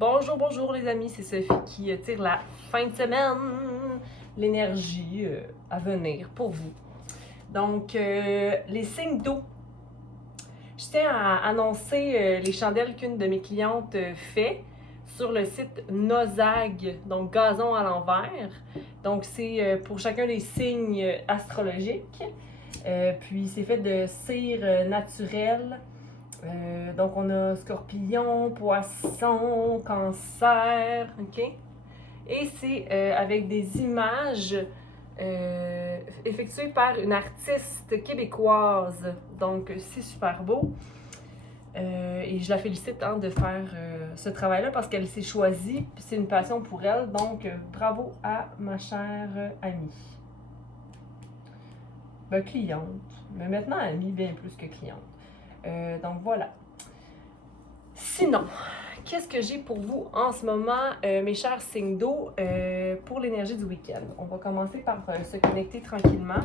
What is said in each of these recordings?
Bonjour, bonjour les amis, c'est Sophie qui tire la fin de semaine, l'énergie à venir pour vous. Donc, les signes d'eau. Je tiens à annoncer les chandelles qu'une de mes clientes fait sur le site Nozag, donc gazon à l'envers. Donc, c'est pour chacun des signes astrologiques. Puis, c'est fait de cire naturelle. Donc, on a Scorpion, Poisson, Cancer, OK? Et c'est avec des images effectuées par une artiste québécoise. Donc, c'est super beau. Et je la félicite de faire ce travail-là parce qu'elle s'est choisie, puis c'est une passion pour elle. Donc, bravo à ma chère amie. Cliente, mais maintenant amie bien plus que cliente. Donc voilà. Sinon, qu'est-ce que j'ai pour vous en ce moment, mes chers signes d'eau, pour l'énergie du week-end? On va commencer par se connecter tranquillement.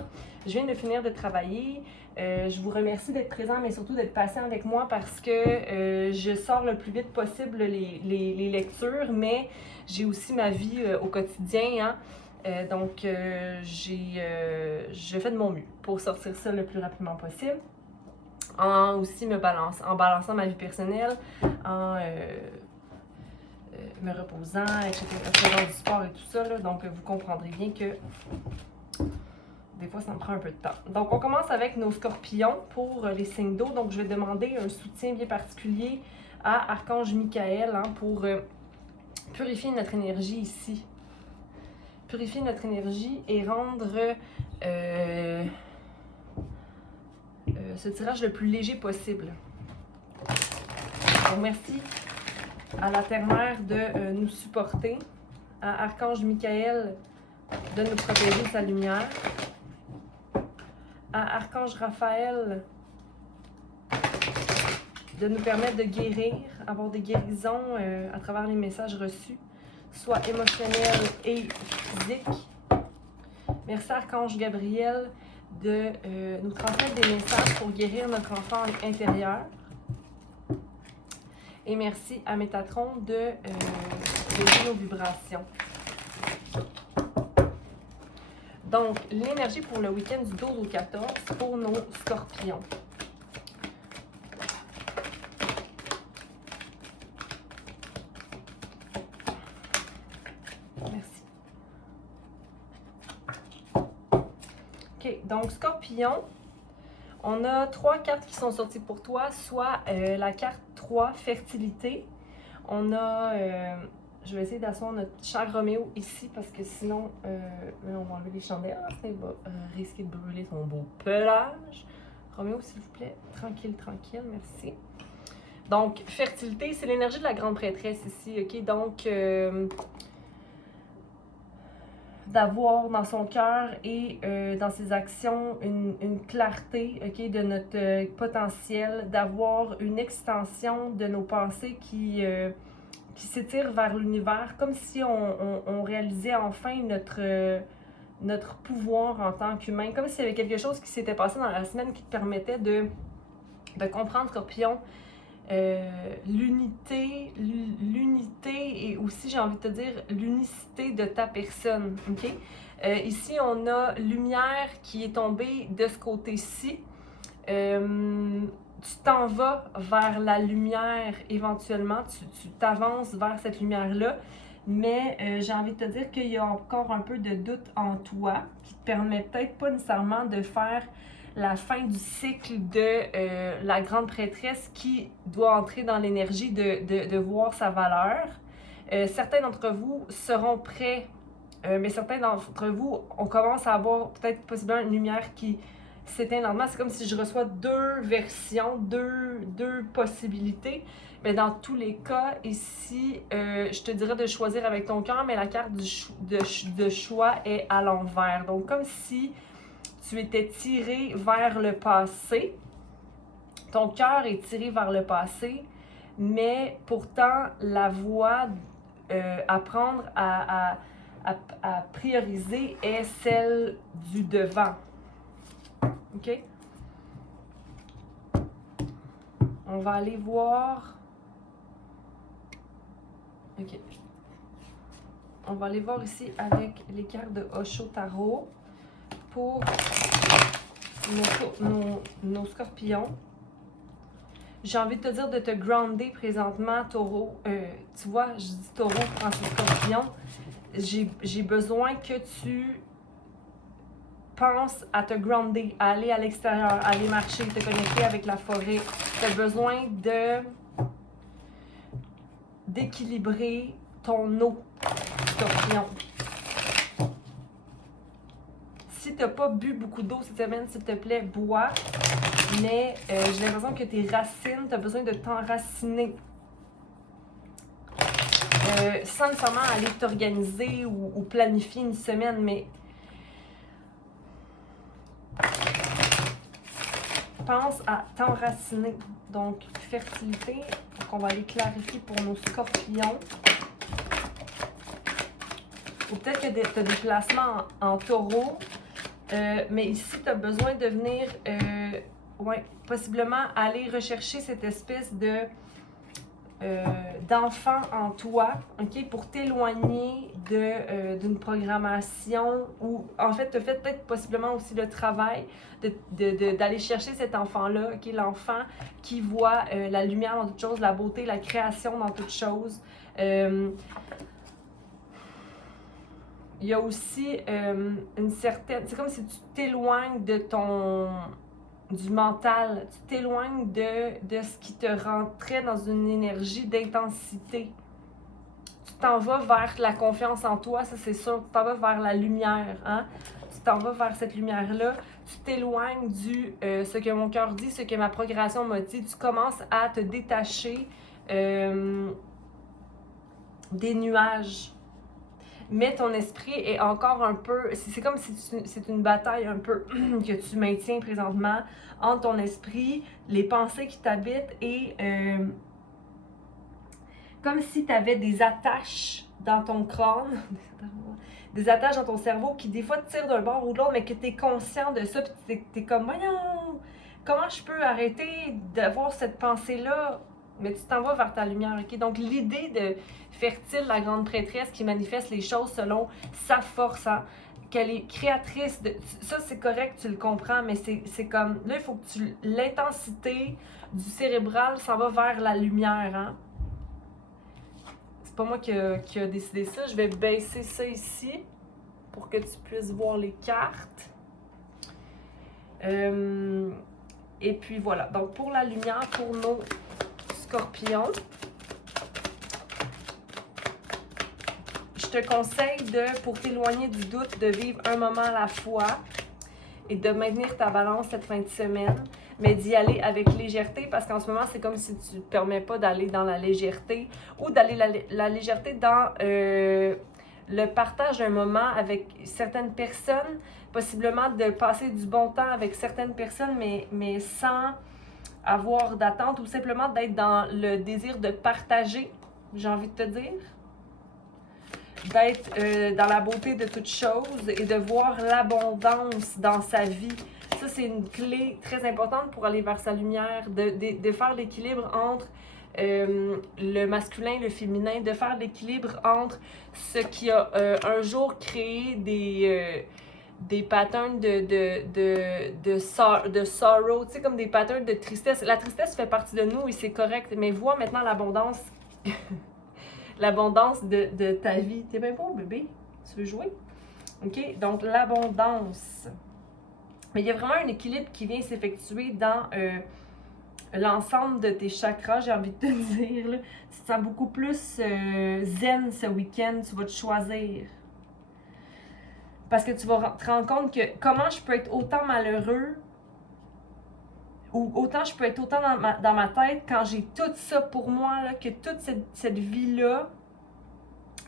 Je viens de finir de travailler. Je vous remercie d'être présent, mais surtout d'être patient avec moi parce que je sors le plus vite possible les lectures, mais j'ai aussi ma vie au quotidien. Donc, je fais de mon mieux pour sortir ça le plus rapidement possible. En balançant ma vie personnelle, en me reposant, etc., faisant du sport et tout ça. Là. Donc, vous comprendrez bien que des fois, ça me prend un peu de temps. Donc, on commence avec nos scorpions pour les signes d'eau. Donc, je vais demander un soutien bien particulier à Archange Michael pour purifier notre énergie ici. Purifier notre énergie et rendre ce tirage le plus léger possible. Donc, merci à la Terre-Mère de nous supporter, à Archange Michael de nous protéger de sa lumière, à Archange Raphaël de nous permettre de guérir, avoir des guérisons à travers les messages reçus, soit émotionnels et physiques. Merci à Archange Gabriel de nous transmettre des messages pour guérir notre enfant intérieur. Et merci à Métatron de nos vibrations. Donc, l'énergie pour le week-end du 12 au 14 pour nos scorpions. Merci. OK, donc scorpion, on a 3 cartes qui sont sorties pour toi, soit la carte 3, fertilité. On a, je vais essayer d'asseoir notre cher Roméo ici parce que sinon, on va enlever les chandelles, il va risquer de brûler son beau pelage. Roméo, s'il vous plaît, tranquille, tranquille, merci. Donc, fertilité, c'est l'énergie de la grande prêtresse ici, OK? Donc, d'avoir dans son cœur et dans ses actions une clarté, OK, de notre potentiel, d'avoir une extension de nos pensées qui s'étire vers l'univers, comme si on réalisait enfin notre pouvoir en tant qu'humain, comme s'il y avait quelque chose qui s'était passé dans la semaine qui te permettait de comprendre, Scorpion, l'unité et aussi, j'ai envie de te dire, l'unicité de ta personne, OK? Ici, on a lumière qui est tombée de ce côté-ci. Tu t'en vas vers la lumière éventuellement, tu t'avances vers cette lumière-là, mais j'ai envie de te dire qu'il y a encore un peu de doute en toi qui te permet peut-être pas nécessairement de faire la fin du cycle de la grande prêtresse qui doit entrer dans l'énergie de voir sa valeur. Certains d'entre vous seront prêts, mais certains d'entre vous, on commence à avoir peut-être possiblement une lumière qui s'éteint lentement. C'est comme si je reçois 2 versions, deux possibilités. Mais dans tous les cas, ici, je te dirais de choisir avec ton cœur, mais la carte de choix est à l'envers. Donc, comme si tu étais tiré vers le passé. Ton cœur est tiré vers le passé, mais pourtant, la voie à prendre, à prioriser est celle du devant. OK? On va aller voir OK. On va aller voir ici avec les cartes de Osho Tarot pour nos scorpions. J'ai envie de te dire de te grounder présentement, taureau. Tu vois, je dis taureau, prends ce scorpion. J'ai besoin que tu penses à te grounder, à aller à l'extérieur, à aller marcher, te connecter avec la forêt. Tu as besoin d'équilibrer ton eau, scorpion. Si tu n'as pas bu beaucoup d'eau cette semaine, s'il te plaît, bois. Mais j'ai l'impression que tes racines, tu as besoin de t'enraciner. Sans nécessairement aller t'organiser ou planifier une semaine, mais pense à t'enraciner. Donc, fertilité. Donc, on va aller clarifier pour nos scorpions. Ou peut-être que tu as des placements en taureau. Mais ici, tu as besoin de venir, possiblement aller rechercher cette espèce d'enfant en toi, ok, pour t'éloigner d'une programmation ou, en fait, tu as fait peut-être possiblement aussi le travail d'aller chercher cet enfant-là, ok, l'enfant qui voit la lumière dans toute chose, la beauté, la création dans toute chose. Il y a aussi une certaine... C'est comme si tu t'éloignes du mental, tu t'éloignes de ce qui te rentrait dans une énergie d'intensité. Tu t'en vas vers la confiance en toi, ça c'est sûr. Tu t'en vas vers la lumière, hein? Tu t'en vas vers cette lumière-là. Tu t'éloignes ce que mon cœur dit, ce que ma progression m'a dit. Tu commences à te détacher des nuages. Mais ton esprit est encore un peu... C'est comme si c'est une bataille un peu que tu maintiens présentement entre ton esprit, les pensées qui t'habitent et comme si tu avais des attaches dans ton crâne, des attaches dans ton cerveau qui des fois te tirent d'un bord ou de l'autre, mais que tu es conscient de ça, puis tu es comme, voyons, comment je peux arrêter d'avoir cette pensée-là? Mais tu t'en vas vers ta lumière, ok? Donc, l'idée de Fertile, la grande prêtresse qui manifeste les choses selon sa force, hein? Qu'elle est créatrice de... Ça, c'est correct, tu le comprends, mais c'est comme... Là, il faut que l'intensité du cérébral s'en va vers la lumière, hein? C'est pas moi qui a décidé ça. Je vais baisser ça ici pour que tu puisses voir les cartes. Et puis, voilà. Donc, pour la lumière, pour nos scorpions, je te conseille pour t'éloigner du doute, de vivre un moment à la fois et de maintenir ta balance cette fin de semaine, mais d'y aller avec légèreté parce qu'en ce moment, c'est comme si tu ne te permets pas d'aller dans la légèreté ou d'aller la légèreté dans le partage d'un moment avec certaines personnes, possiblement de passer du bon temps avec certaines personnes, mais sans avoir d'attente ou simplement d'être dans le désir de partager, j'ai envie de te dire. D'être dans la beauté de toute chose et de voir l'abondance dans sa vie. Ça, c'est une clé très importante pour aller vers sa lumière, de faire l'équilibre entre le masculin, le féminin, de faire l'équilibre entre ce qui a un jour créé des patterns de sorrow, tu sais, comme des patterns de tristesse. La tristesse fait partie de nous et c'est correct, mais vois maintenant l'abondance, l'abondance de ta vie. T'es bien beau, bébé? Tu veux jouer? OK? Donc, l'abondance. Mais il y a vraiment un équilibre qui vient s'effectuer dans l'ensemble de tes chakras, j'ai envie de te dire. Là. Tu te sens beaucoup plus zen ce week-end. Tu vas te choisir. Parce que tu vas te rendre compte que comment je peux être autant malheureux ou autant je peux être autant dans ma tête quand j'ai tout ça pour moi, là, que toute cette vie-là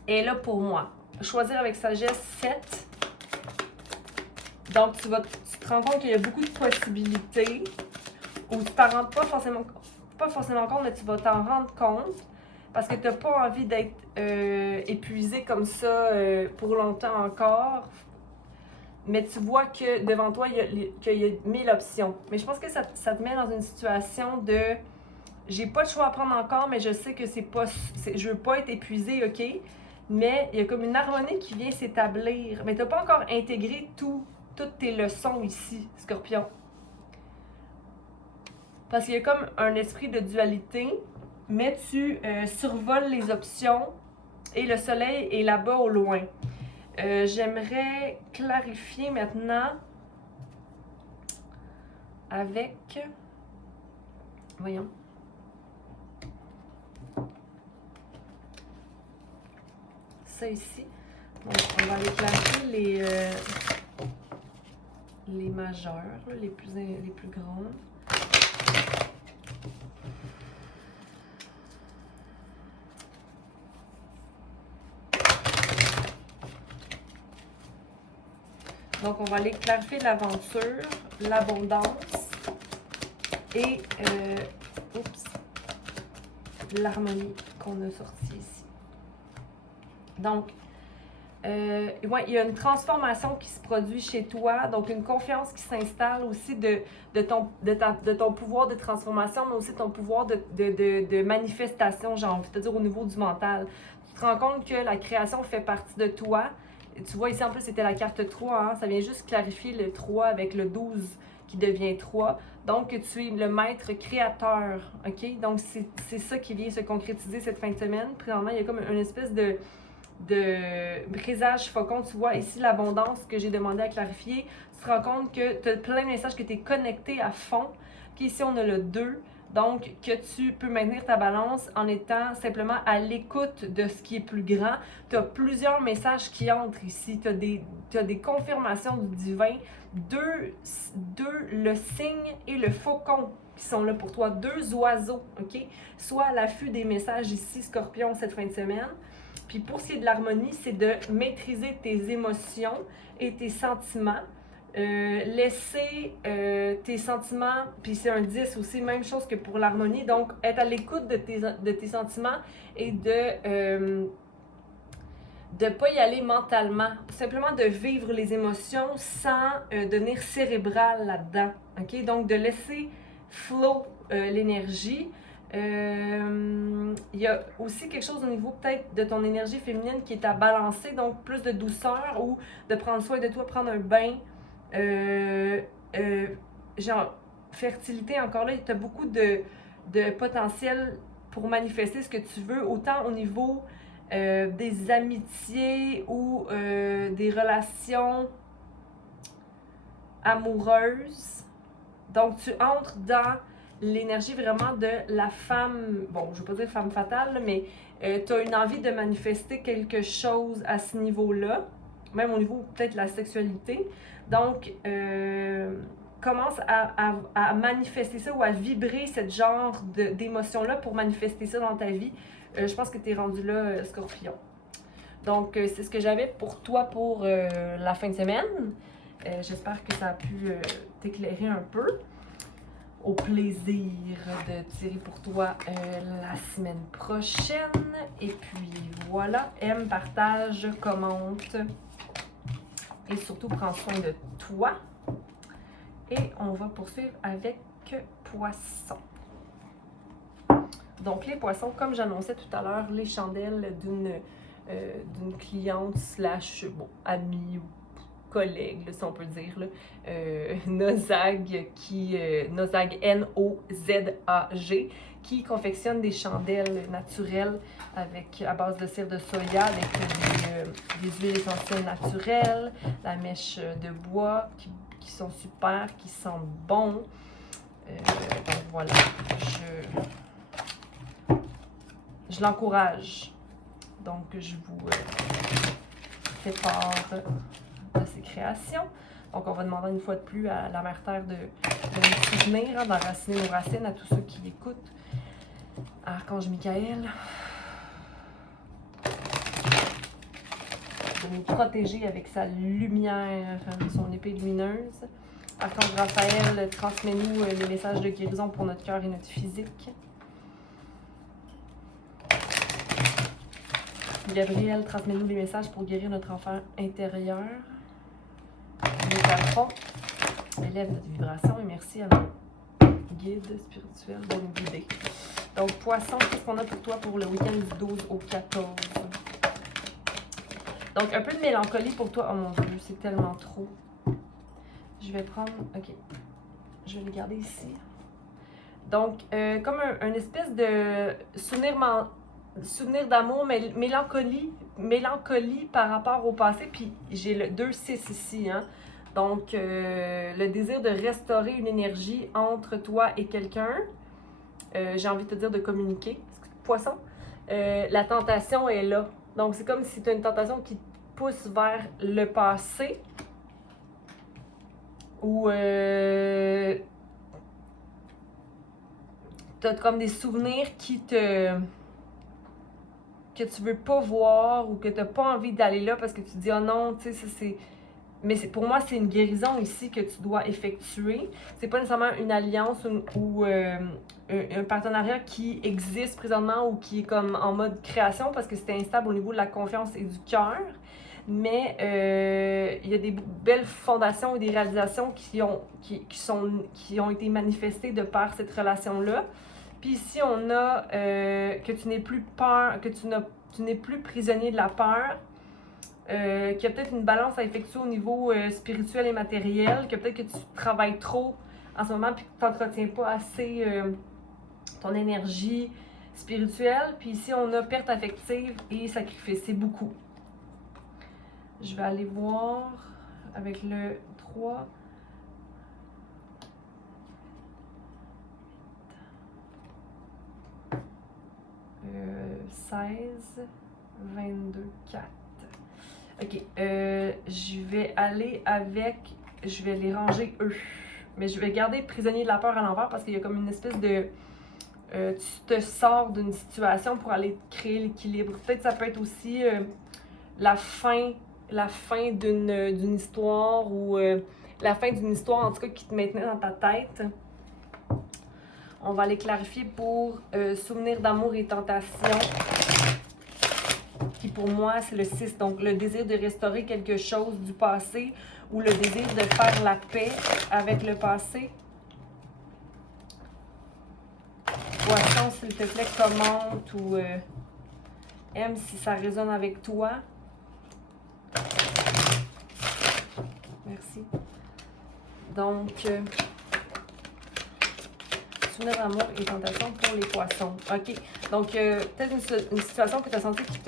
est là pour moi. Choisir avec sagesse 7. Donc, tu te rends compte qu'il y a beaucoup de possibilités ou tu t'en rends pas forcément compte, mais tu vas t'en rendre compte parce que tu n'as pas envie d'être épuisé comme ça pour longtemps encore. Mais tu vois que devant toi, qu'il y a 1000 options. Mais je pense que ça te met dans une situation de j'ai pas de choix à prendre encore, mais je sais que je veux pas être épuisée, OK? Mais il y a comme une harmonie qui vient s'établir. Mais t'as pas encore intégré toutes tes leçons ici, Scorpion. Parce qu'il y a comme un esprit de dualité, mais tu survoles les options et le soleil est là-bas au loin. J'aimerais clarifier maintenant avec... Voyons. Ça ici. Donc, on va aller clarifier les majeures, les plus grandes. Donc, on va aller clarifier l'aventure, l'abondance et l'harmonie qu'on a sortie ici. Donc, ouais, il y a une transformation qui se produit chez toi, donc une confiance qui s'installe aussi de ton pouvoir de transformation, mais aussi ton pouvoir de manifestation, j'ai envie de te dire, au niveau du mental. Tu te rends compte que la création fait partie de toi. Tu vois ici, en plus, c'était la carte 3, hein? Ça vient juste clarifier le 3 avec le 12 qui devient 3. Donc, tu es le maître créateur, OK? Donc, c'est ça qui vient se concrétiser cette fin de semaine. Présentement, il y a comme une espèce de brisage faucon. Tu vois ici l'abondance que j'ai demandé à clarifier. Tu te rends compte que tu as plein de messages, que tu es connecté à fond. OK, ici, on a le 2. Donc, que tu peux maintenir ta balance en étant simplement à l'écoute de ce qui est plus grand. Tu as plusieurs messages qui entrent ici. Tu as des confirmations du divin. Le cygne et le faucon qui sont là pour toi. 2 oiseaux, OK? Sois à l'affût des messages ici, Scorpion, cette fin de semaine. Puis pour ce qui est de l'harmonie, c'est de maîtriser tes émotions et tes sentiments. Laisser tes sentiments, puis c'est un 10 aussi, même chose que pour l'harmonie. Donc, être à l'écoute de tes sentiments et de pas y aller mentalement. Simplement de vivre les émotions sans devenir cérébral là-dedans. OK? Donc, de laisser flow l'énergie. Il y a aussi quelque chose au niveau peut-être de ton énergie féminine qui est à balancer, donc plus de douceur ou de prendre soin de toi, prendre un bain. Genre, fertilité, encore là, tu as beaucoup de potentiel pour manifester ce que tu veux, autant au niveau des amitiés ou des relations amoureuses. Donc, tu entres dans l'énergie vraiment de la femme, bon, je ne veux pas dire femme fatale, mais tu as une envie de manifester quelque chose à ce niveau-là, même au niveau peut-être de la sexualité. Donc, commence à manifester ça ou à vibrer ce genre d'émotion-là pour manifester ça dans ta vie. Je pense que tu es rendu là, Scorpion. Donc, c'est ce que j'avais pour toi pour la fin de semaine. J'espère que ça a pu t'éclairer un peu. Au plaisir de tirer pour toi la semaine prochaine. Et puis voilà, aime, partage, commente. Et surtout, prends soin de toi. Et on va poursuivre avec Poissons. Donc les Poissons, comme j'annonçais tout à l'heure, les chandelles d'une cliente / amie ou collègue, là, si on peut dire, là, Nozag, Nozag, Nozag, qui confectionne des chandelles naturelles à base de cire de soya, avec des huiles essentielles naturelles, la mèche de bois qui sont super, qui sentent bon. Donc voilà, je l'encourage. Donc je vous fais part de ses créations. Donc, on va demander une fois de plus à la Mère Terre de nous soutenir, d'enraciner nos racines à tous ceux qui écoutent. Archange Michael, de nous protéger avec sa lumière, son épée lumineuse. Archange Raphaël, transmets-nous les messages de guérison pour notre cœur et notre physique. Gabriel, transmets-nous les messages pour guérir notre enfant intérieur. Les patrons, élève notre vibration et merci à nos guides spirituels de nous guider. Donc, Poisson, qu'est-ce qu'on a pour toi pour le week-end du 12 au 14? Donc, un peu de mélancolie pour toi. Oh mon Dieu, c'est tellement trop. Je vais prendre... OK. Je vais les garder ici. Donc, comme un espèce de souvenir d'amour, mais mélancolie par rapport au passé. Puis, j'ai le 2-6 ici, hein. Donc, le désir de restaurer une énergie entre toi et quelqu'un. J'ai envie de te dire de communiquer. Poisson. La tentation est là. Donc, c'est comme si tu as une tentation qui te pousse vers le passé. Ou tu as comme des souvenirs que tu veux pas voir ou que tu n'as pas envie d'aller là parce que tu te dis, oh non, tu sais, ça c'est. Mais pour moi, c'est une guérison ici que tu dois effectuer. C'est pas nécessairement une alliance ou un partenariat qui existe présentement ou qui est comme en mode création parce que c'est instable au niveau de la confiance et du cœur. Mais il y a des belles fondations et des réalisations qui ont été manifestées de par cette relation-là. Puis ici, on a que tu n'es plus peur, que tu n'es plus prisonnier de la peur. Qu'il y a peut-être une balance à effectuer au niveau spirituel et matériel, que peut-être que tu travailles trop en ce moment puis que tu n'entretiens pas assez ton énergie spirituelle. Puis ici, on a perte affective et sacrifice. C'est beaucoup. Je vais aller voir avec le 3. 16, 22, 4. OK. Je vais aller avec... Je vais les ranger eux. Mais je vais garder prisonnier de la peur à l'envers parce qu'il y a comme une espèce de... tu te sors d'une situation pour aller créer l'équilibre. Peut-être ça peut être aussi la fin d'une histoire ou la fin d'une histoire en tout cas qui te maintenait dans ta tête. On va aller clarifier pour souvenir d'amour et tentation. Qui pour moi, c'est le 6. Donc, le désir de restaurer quelque chose du passé ou le désir de faire la paix avec le passé. Poisson, s'il te plaît, commente ou aime si ça résonne avec toi. Merci. Donc, souvenir d'amour et tentation pour les poissons. OK. Donc, peut-être une situation que tu as sentie qui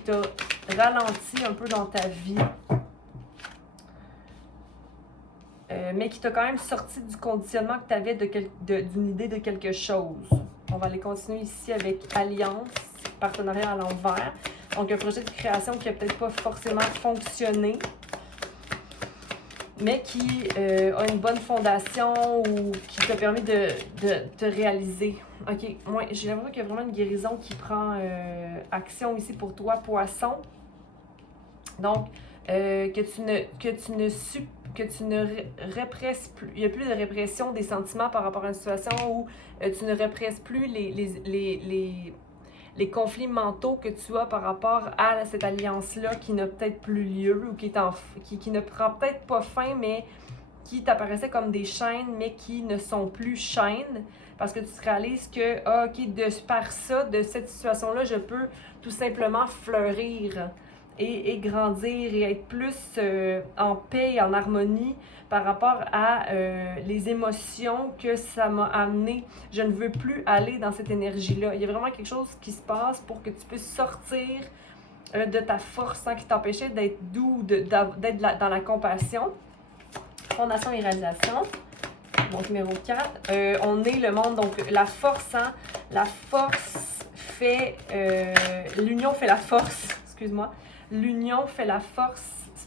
t'a ralenti un peu dans ta vie. Mais qui t'a quand même sorti du conditionnement que tu avais d'une idée de quelque chose. On va aller continuer ici avec Alliance, partenariat à l'envers. Donc, un projet de création qui n'a peut-être pas forcément fonctionné, mais qui a une bonne fondation ou qui t'a permis de te réaliser. OK, moi, j'ai l'impression qu'il y a vraiment une guérison qui prend action ici pour toi, Poisson. Donc, que tu ne répresses plus, il n'y a plus de répression des sentiments par rapport à une situation où tu ne répresses plus les conflits mentaux que tu as par rapport à cette alliance-là qui n'a peut-être plus lieu ou qui ne prend peut-être pas fin, mais qui t'apparaissaient comme des chaînes, mais qui ne sont plus chaînes, parce que tu te réalises que, par ça, de cette situation-là, je peux tout simplement fleurir et grandir et être plus en paix et en harmonie par rapport à les émotions que ça m'a amené. Je ne veux plus aller dans cette énergie-là. Il y a vraiment quelque chose qui se passe pour que tu puisses sortir de ta force qui t'empêchait d'être doux, d'être dans la compassion. Fondation et réalisation. Donc, numéro 4. On est le monde, donc la force, hein? La force fait... l'union fait la force, excuse-moi. L'union fait la force,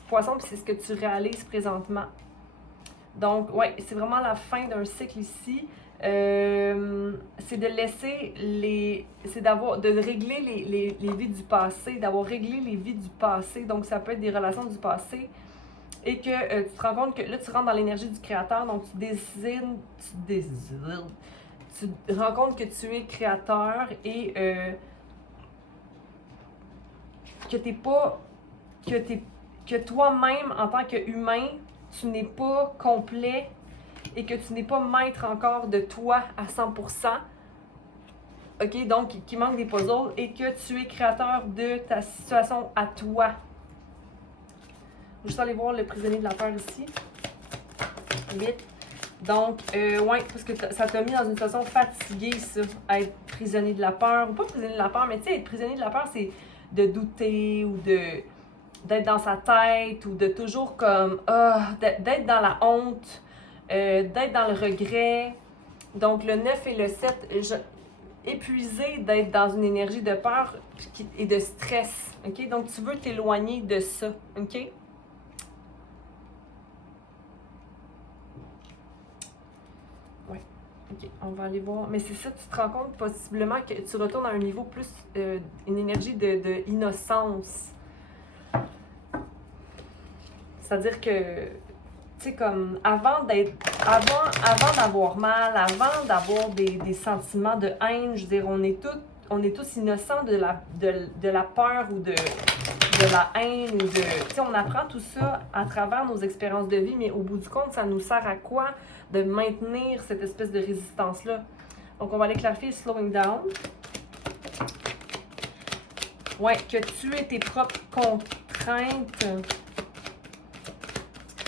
Poisson, puis c'est ce que tu réalises présentement. Donc, ouais, c'est vraiment la fin d'un cycle ici. C'est de laisser de régler les vies du passé, d'avoir réglé les vies du passé. Donc, ça peut être des relations du passé. Et que tu te rends compte que là, tu rentres dans l'énergie du créateur, donc tu te rends compte que tu es créateur et que toi-même, en tant qu'humain, tu n'es pas complet et que tu n'es pas maître encore de toi à 100%. OK? Donc, qui manque des puzzles et que tu es créateur de ta situation à toi. Je vais juste aller voir le prisonnier de la peur ici. 8. Donc, ouais, parce que ça t'a mis dans une situation fatiguée, ça, être prisonnier de la peur. Ou pas prisonnier de la peur, mais tu sais, être prisonnier de la peur, c'est de douter ou d'être dans sa tête ou de toujours comme, d'être dans la honte, d'être dans le regret. Donc, le 9 et le 7, épuisé d'être dans une énergie de peur et de stress, OK? Donc, tu veux t'éloigner de ça, OK? Oui, OK, on va aller voir. Mais c'est ça, tu te rends compte possiblement que tu retournes à un niveau plus, une énergie de innocence. C'est-à-dire que, tu sais, comme, avant d'avoir mal, avant d'avoir des sentiments de haine, je veux dire, on est tous innocents de la peur ou de la haine ou de... Tu sais, on apprend tout ça à travers nos expériences de vie, mais au bout du compte, ça nous sert à quoi de maintenir cette espèce de résistance-là? Donc, on va aller clarifier slowing down. Ouais, que tu aies tes propres contraintes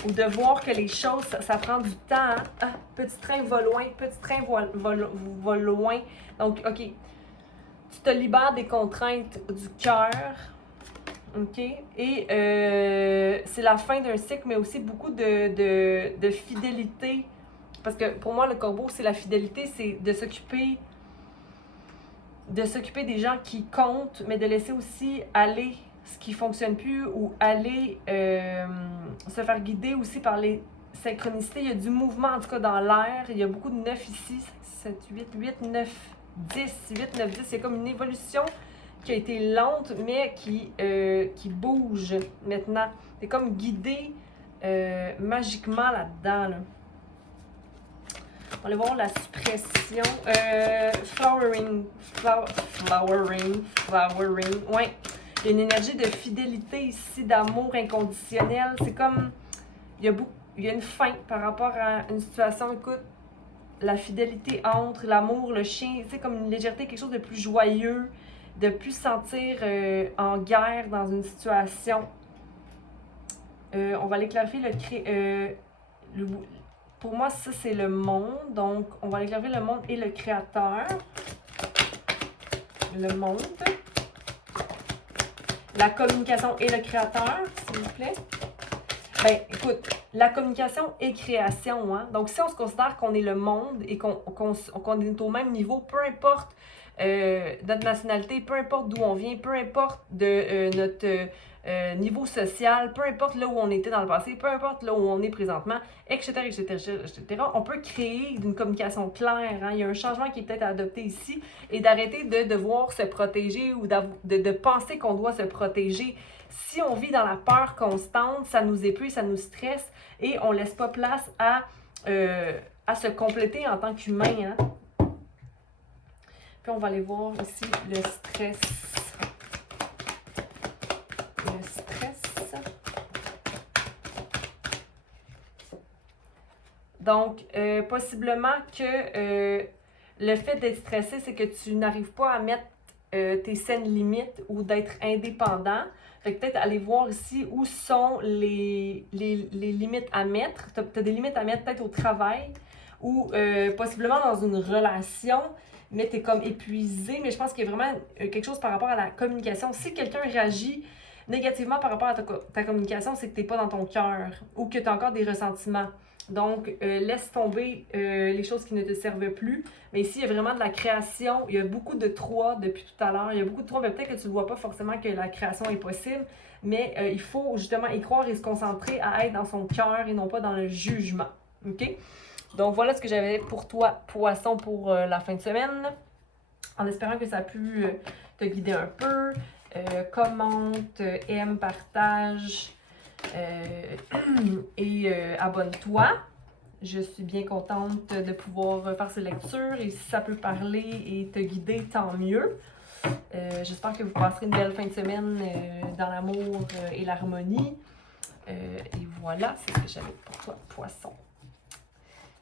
ou de voir que les choses, ça prend du temps. Hein? Ah, petit train va loin, petit train va loin. Donc, OK, tu te libères des contraintes du cœur. OK? Et c'est la fin d'un cycle, mais aussi beaucoup de fidélité. Parce que pour moi, le corbeau, c'est la fidélité, c'est de s'occuper des gens qui comptent, mais de laisser aussi aller ce qui fonctionne plus ou aller se faire guider aussi par les synchronicités. Il y a du mouvement, en tout cas, dans l'air. Il y a beaucoup de 9 ici. 7, 8, 9, 10. 8, 9, 10. Il y a comme une évolution qui a été lente, mais qui bouge maintenant. C'est comme guidé magiquement là-dedans. Là. On va aller voir la suppression. Flowering. Ouais. Il y a une énergie de fidélité ici, d'amour inconditionnel. C'est comme... Il y a une fin par rapport à une situation. Écoute, la fidélité entre l'amour, le chien, c'est comme une légèreté, quelque chose de plus joyeux, de plus sentir en guerre dans une situation. On va aller clarifier pour moi, ça, c'est le monde. Donc, on va aller clarifier le monde et le créateur. Le monde. La communication et le créateur, s'il vous plaît. Ben, écoute, la communication et création, hein. Donc, si on se considère qu'on est le monde et qu'on est au même niveau, peu importe notre nationalité, peu importe d'où on vient, peu importe de notre niveau social, peu importe là où on était dans le passé, peu importe là où on est présentement, etc., on peut créer une communication claire. Hein? Il y a un changement qui est peut-être adopté ici et d'arrêter de devoir se protéger ou de penser qu'on doit se protéger. Si on vit dans la peur constante, ça nous épuise, ça nous stresse et on ne laisse pas place à se compléter en tant qu'humain. Hein? Puis on va aller voir ici le stress. Le stress. Donc, possiblement que le fait d'être stressé, c'est que tu n'arrives pas à mettre tes saines limites ou d'être indépendant. Fait que peut-être aller voir ici où sont les limites à mettre. Tu as des limites à mettre peut-être au travail ou possiblement dans une relation, mais tu es comme épuisé. Mais je pense qu'il y a vraiment quelque chose par rapport à la communication. Si quelqu'un réagit négativement par rapport à ta communication, c'est que tu n'es pas dans ton cœur ou que tu as encore des ressentiments. Donc, laisse tomber les choses qui ne te servent plus. Mais ici, il y a vraiment de la création. Il y a beaucoup de 3 depuis tout à l'heure. Il y a beaucoup de 3, mais peut-être que tu ne le vois pas forcément que la création est possible. Mais il faut justement y croire et se concentrer à être dans son cœur et non pas dans le jugement. OK? Donc, voilà ce que j'avais pour toi, Poisson, pour la fin de semaine. En espérant que ça a pu te guider un peu. Commente, aime, partage. Et abonne-toi. Je suis bien contente de pouvoir faire ces lectures et si ça peut parler et te guider, tant mieux. J'espère que vous passerez une belle fin de semaine dans l'amour et l'harmonie. Et voilà, c'est ce que j'avais pour toi, Poisson.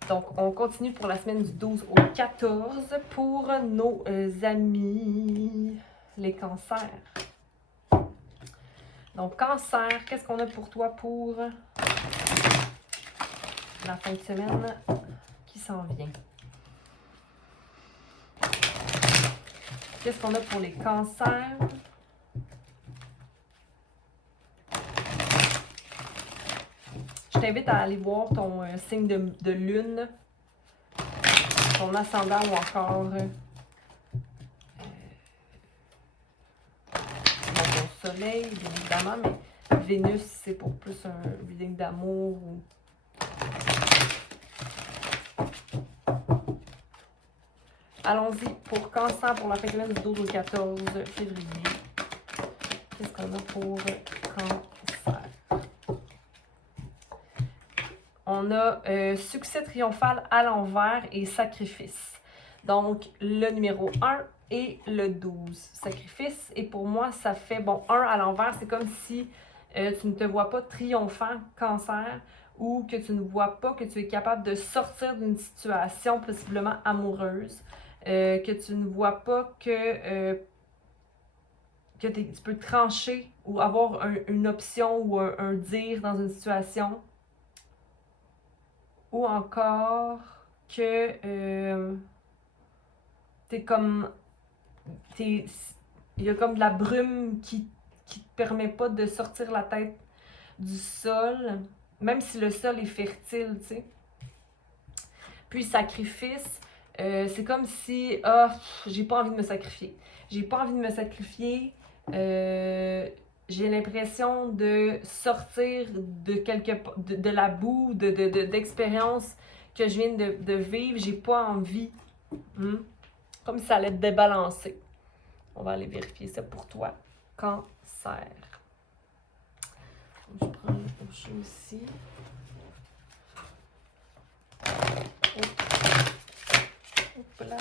Donc, on continue pour la semaine du 12 au 14 pour nos amis, les cancers. Donc, cancer, qu'est-ce qu'on a pour toi pour la fin de semaine qui s'en vient? Qu'est-ce qu'on a pour les cancers? Je t'invite à aller voir ton signe de lune, ton ascendant ou encore ton soleil, bien évidemment, mais Vénus, c'est pour plus un reading d'amour ou... Allons-y pour Cancer pour la fin de semaine du 12 au 14 février. Qu'est-ce qu'on a pour Cancer? On a succès triomphal à l'envers et sacrifice. Donc, le numéro 1 et le 12. Sacrifice. Et pour moi, ça fait, bon, 1 à l'envers, c'est comme si tu ne te vois pas triomphant, Cancer, ou que tu ne vois pas que tu es capable de sortir d'une situation possiblement amoureuse. Que tu ne vois pas que tu peux trancher ou avoir une option ou un dire dans une situation. Ou encore que t'es comme... il y a comme de la brume qui te permet pas de sortir la tête du sol, même si le sol est fertile, tu sais. Puis sacrifice, c'est comme si, j'ai pas envie de me sacrifier. J'ai pas envie de me sacrifier. J'ai l'impression de sortir de la boue, d'expérience que je viens de vivre. J'ai pas envie. Comme si ça allait te débalancer. On va aller vérifier ça pour toi. Cancer. Je prends autre chose ici. Hop là.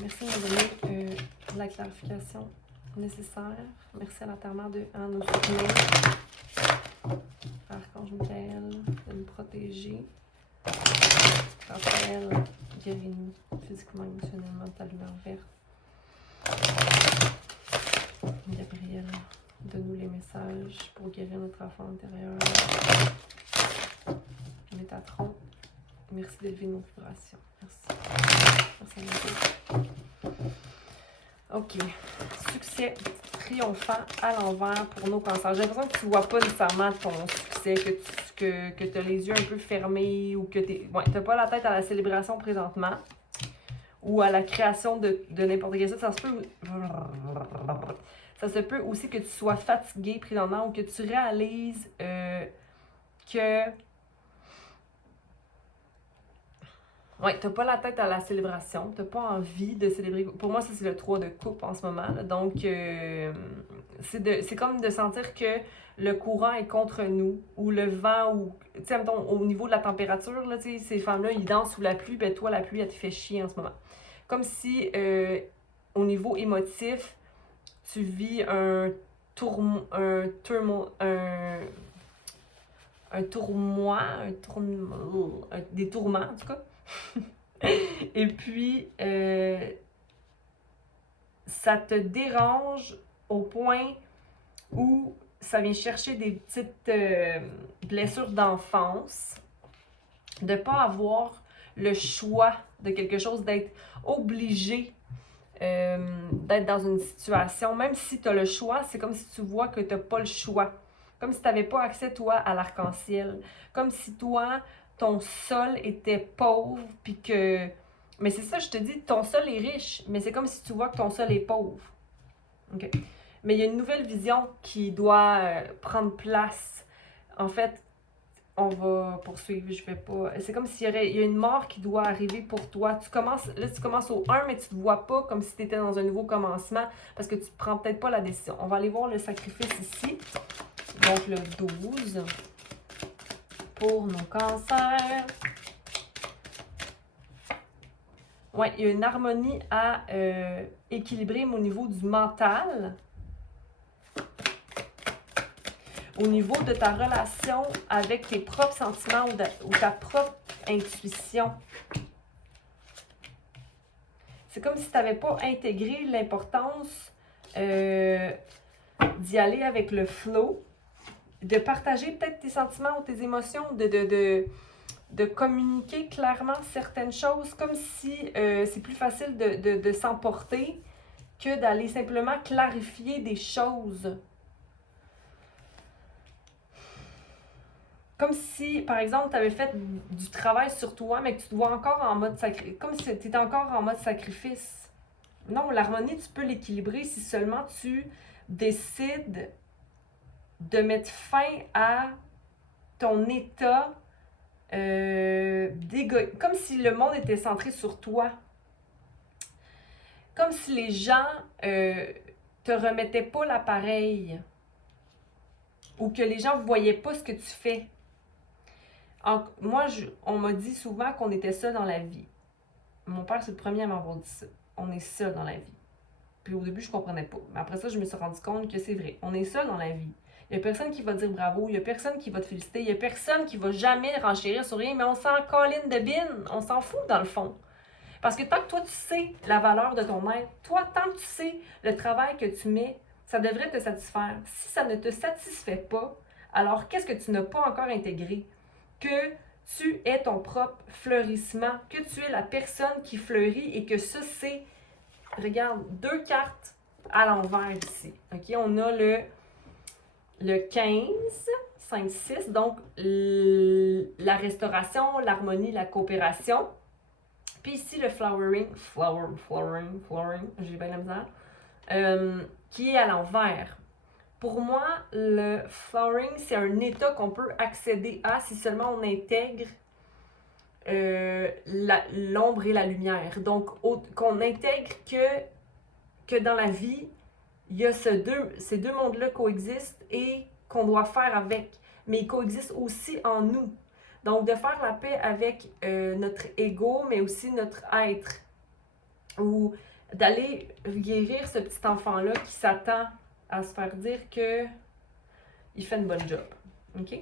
Merci de me donner la clarification nécessaire. Merci à l'enterrement de nous soutenir. Archange Michael, de nous protéger. Raphaël, guéris-nous physiquement, émotionnellement, ta lumière verte. Gabriel, donne-nous les messages pour guérir notre enfant intérieur. Métatron, merci d'élever nos vibrations. Merci. Merci à vous. Ok. Succès triomphant à l'envers pour nos cancers. J'ai l'impression que tu ne vois pas nécessairement ton succès, que tu as les yeux un peu fermés ou que tu n'as pas la tête à la célébration présentement ou à la création de n'importe quelle chose. Ça se peut aussi que tu sois fatigué présentement ou que tu réalises que t'as pas la tête à la célébration, t'as pas envie de célébrer. Pour moi, ça c'est le 3 de coupe en ce moment. Là. Donc, c'est comme de sentir que le courant est contre nous, ou le vent, ou, tu sais, mettons, au niveau de la température, là, tu sais, ces femmes-là, ils dansent sous la pluie, ben toi, la pluie, elle te fait chier en ce moment. Comme si, au niveau émotif, tu vis des tourments, en tout cas. Et puis, ça te dérange au point où ça vient chercher des petites blessures d'enfance, de ne pas avoir le choix de quelque chose, d'être obligé d'être dans une situation, même si tu as le choix, c'est comme si tu vois que tu n'as pas le choix. Comme si tu n'avais pas accès, toi, à l'arc-en-ciel. Comme si, toi, ton sol était pauvre, puis que... Mais c'est ça, je te dis, ton sol est riche, mais c'est comme si tu vois que ton sol est pauvre. OK. Mais il y a une nouvelle vision qui doit prendre place. En fait, on va poursuivre, je vais pas... C'est comme s'il y a une mort qui doit arriver pour toi. Tu commences au 1, mais tu te vois pas comme si tu étais dans un nouveau commencement, parce que tu prends peut-être pas la décision. On va aller voir le sacrifice ici. Donc, le 12 pour nos cancers. Oui, il y a une harmonie à équilibrer au niveau du mental. au niveau de ta relation avec tes propres sentiments ou ta propre intuition. C'est comme si tu n'avais pas intégré l'importance d'y aller avec le flow, de partager peut-être tes sentiments ou tes émotions, de communiquer clairement certaines choses, comme si c'est plus facile de s'emporter que d'aller simplement clarifier des choses. Comme si, par exemple, tu avais fait du travail sur toi, mais que tu te vois encore en mode sacrifice. Comme si tu étais encore en mode sacrifice. Non, l'harmonie, tu peux l'équilibrer si seulement tu décides de mettre fin à ton état d'égoïsme. Comme si le monde était centré sur toi. Comme si les gens te remettaient pas l'appareil. Ou que les gens ne voyaient pas ce que tu fais. Moi, on m'a dit souvent qu'on était seul dans la vie. Mon père, c'est le premier à m'avoir dit ça. On est seul dans la vie. Puis au début, je comprenais pas. Mais après ça, je me suis rendu compte que c'est vrai. On est seul dans la vie. Il n'y a personne qui va te dire bravo. Il n'y a personne qui va te féliciter. Il n'y a personne qui va jamais renchérir sur rien. Mais on s'en colline de bine. On s'en fout dans le fond. Parce que tant que toi, tu sais la valeur de ton être, toi, tant que tu sais le travail que tu mets, ça devrait te satisfaire. Si ça ne te satisfait pas, alors qu'est-ce que tu n'as pas encore intégré? Que tu es ton propre fleurissement, que tu es la personne qui fleurit et que ça, c'est, regarde, 2 cartes à l'envers ici. OK? On a le 15, 5, 6, donc la restauration, l'harmonie, la coopération. Puis ici, le flowering, j'ai bien la misère, qui est à l'envers. Pour moi, le flowering, c'est un état qu'on peut accéder à si seulement on intègre l'ombre et la lumière. Donc, qu'on intègre que dans la vie, il y a ces deux mondes-là coexistent et qu'on doit faire avec. Mais ils coexistent aussi en nous. Donc, de faire la paix avec notre ego, mais aussi notre être. Ou d'aller guérir ce petit enfant-là qui s'attend à se faire dire qu'il fait une bonne job. OK?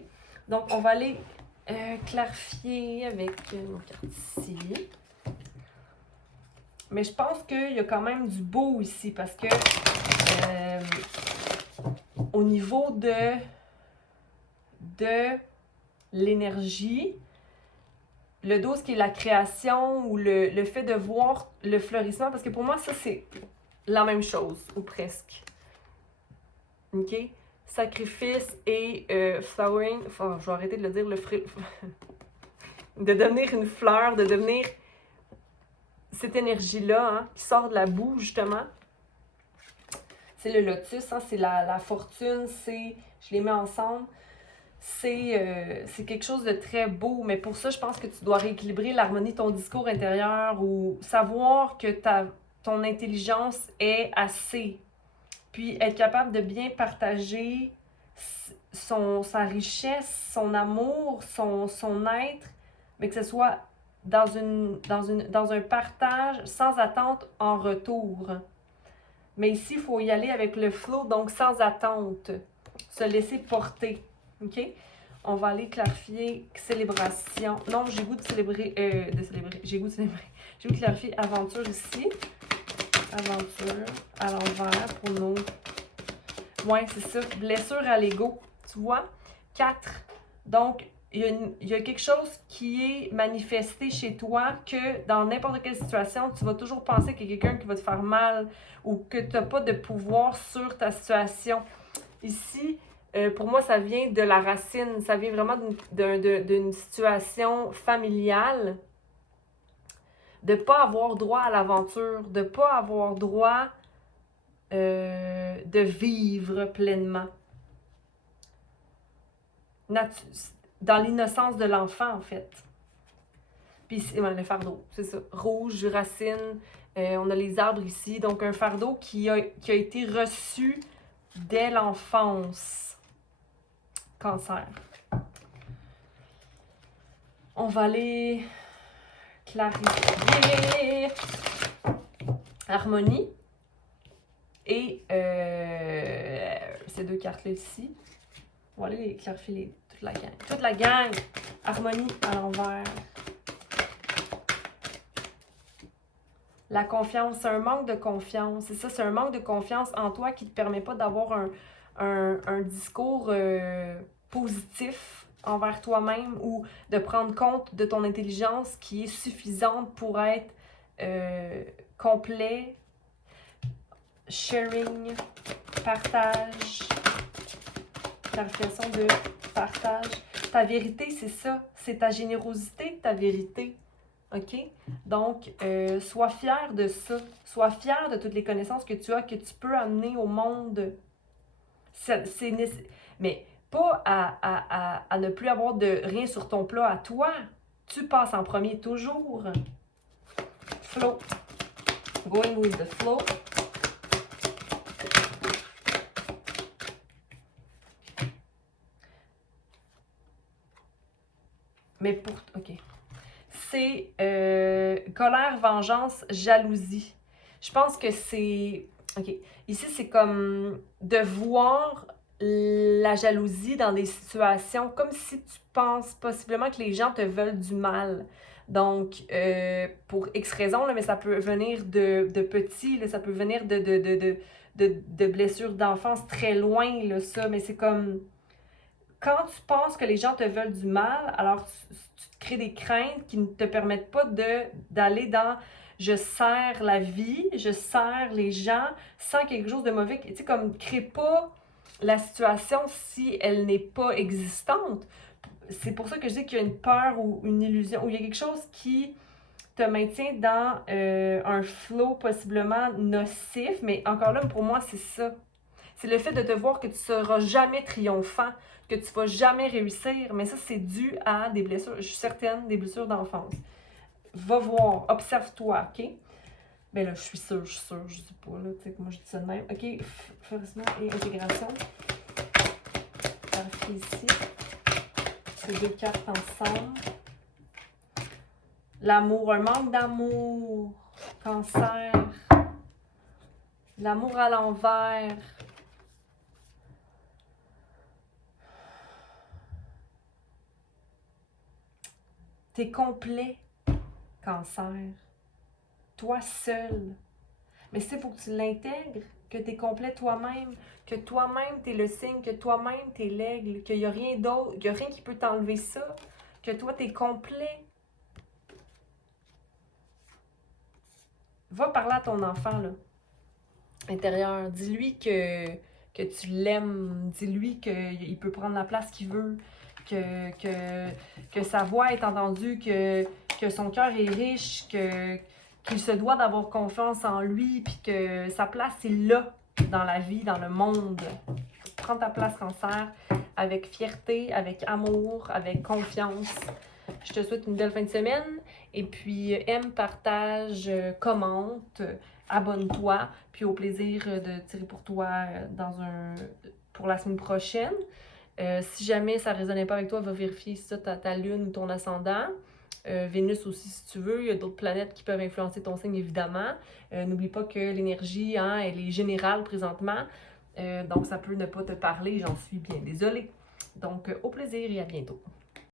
Donc, on va aller clarifier avec nos cartes ici. Mais je pense qu'il y a quand même du beau ici parce que au niveau de l'énergie, le 12 qui est la création ou le fait de voir le fleurissement, parce que pour moi, ça, c'est la même chose, ou presque. OK? Sacrifice et flowering. Enfin, je vais arrêter de le dire, de devenir une fleur, de devenir cette énergie-là, hein, qui sort de la boue, justement. C'est le lotus, hein, c'est la fortune, c'est... Je les mets ensemble. C'est quelque chose de très beau, mais pour ça, je pense que tu dois rééquilibrer l'harmonie de ton discours intérieur ou savoir que ton intelligence est assez. Puis être capable de bien partager sa richesse, son amour, son être, mais que ce soit dans un partage sans attente en retour. Mais ici, il faut y aller avec le flow, donc sans attente. Se laisser porter. OK? On va aller clarifier célébration. Non, j'ai goût de célébrer. J'ai goût de célébrer. J'ai goût de clarifier aventure ici. Aventure à l'envers pour nous. Ouais, c'est ça. Blessure à l'ego. Tu vois? 4. Donc, il y a quelque chose qui est manifesté chez toi que dans n'importe quelle situation, tu vas toujours penser qu'il y a quelqu'un qui va te faire mal ou que tu n'as pas de pouvoir sur ta situation. Ici, pour moi, ça vient de la racine. Ça vient vraiment d'une situation familiale. De ne pas avoir droit à l'aventure. De ne pas avoir droit de vivre pleinement. Dans l'innocence de l'enfant, en fait. Puis, le fardeau, c'est ça. Rouge, racine. On a les arbres ici. Donc, un fardeau qui a été reçu dès l'enfance. Cancer. On va aller clarifier harmonie et ces 2 cartes-là ici. On va aller clarifier toute la gang. Toute la gang! Harmonie à l'envers. La confiance, c'est un manque de confiance. C'est ça, c'est un manque de confiance en toi qui ne te permet pas d'avoir un discours positif envers toi-même ou de prendre compte de ton intelligence qui est suffisante pour être complet, sharing, partage, clarification de partage. Ta vérité, c'est ça. C'est ta générosité, ta vérité. OK? Donc, sois fier de ça. Sois fier de toutes les connaissances que tu as, que tu peux amener au monde. Mais pas à ne plus avoir de rien sur ton plat à toi. Tu passes en premier toujours. Flow. Going with the flow. Mais pour... OK. C'est colère, vengeance, jalousie. Je pense que c'est... OK. Ici, c'est comme de voir la jalousie dans des situations comme si tu penses possiblement que les gens te veulent du mal. Donc, pour X raisons, là, mais ça peut venir de petits, là, ça peut venir de blessures d'enfance très loin, là, ça. Mais c'est comme... Quand tu penses que les gens te veulent du mal, alors tu te crées des craintes qui ne te permettent pas d'aller dans je sers la vie, je sers les gens sans quelque chose de mauvais. Tu sais, comme crée pas la situation si elle n'est pas existante. C'est pour ça que je dis qu'il y a une peur ou une illusion, ou il y a quelque chose qui te maintient dans un flow possiblement nocif, mais encore là, pour moi, c'est ça. C'est le fait de te voir que tu ne seras jamais triomphant, que tu ne vas jamais réussir, mais ça, c'est dû à des blessures, je suis certaine, des blessures d'enfance. Va voir, observe-toi, OK? Ben là, je suis sûre, je sais pas, là, tu sais, moi, je dis ça de même. OK, flourissement et intégration. Vérifier ici. Ces deux cartes ensemble. L'amour, un manque d'amour. Cancer. L'amour à l'envers. T'es complet, Cancer. Toi seul. Mais c'est pour que tu l'intègres, que t'es complet toi-même, que toi-même t'es le signe, que toi-même t'es l'aigle, qu'il n'y a rien d'autre, qu'il n'y a rien qui peut t'enlever ça, que toi t'es complet. Va parler à ton enfant, là, intérieur. Dis-lui que tu l'aimes. Dis-lui qu'il peut prendre la place qu'il veut. Que sa voix est entendue, que son cœur est riche, qu'il se doit d'avoir confiance en lui, puis que sa place est là, dans la vie, dans le monde. Prends ta place, Cancer, avec fierté, avec amour, avec confiance. Je te souhaite une belle fin de semaine. Et puis, aime, partage, commente, abonne-toi. Puis au plaisir de tirer pour toi pour la semaine prochaine. Si jamais ça ne résonnait pas avec toi, va vérifier si ça, ta lune ou ton ascendant. Vénus aussi, si tu veux. Il y a d'autres planètes qui peuvent influencer ton signe, évidemment. N'oublie pas que l'énergie, elle est générale présentement. Donc, ça peut ne pas te parler. J'en suis bien désolée. Donc, au plaisir et à bientôt.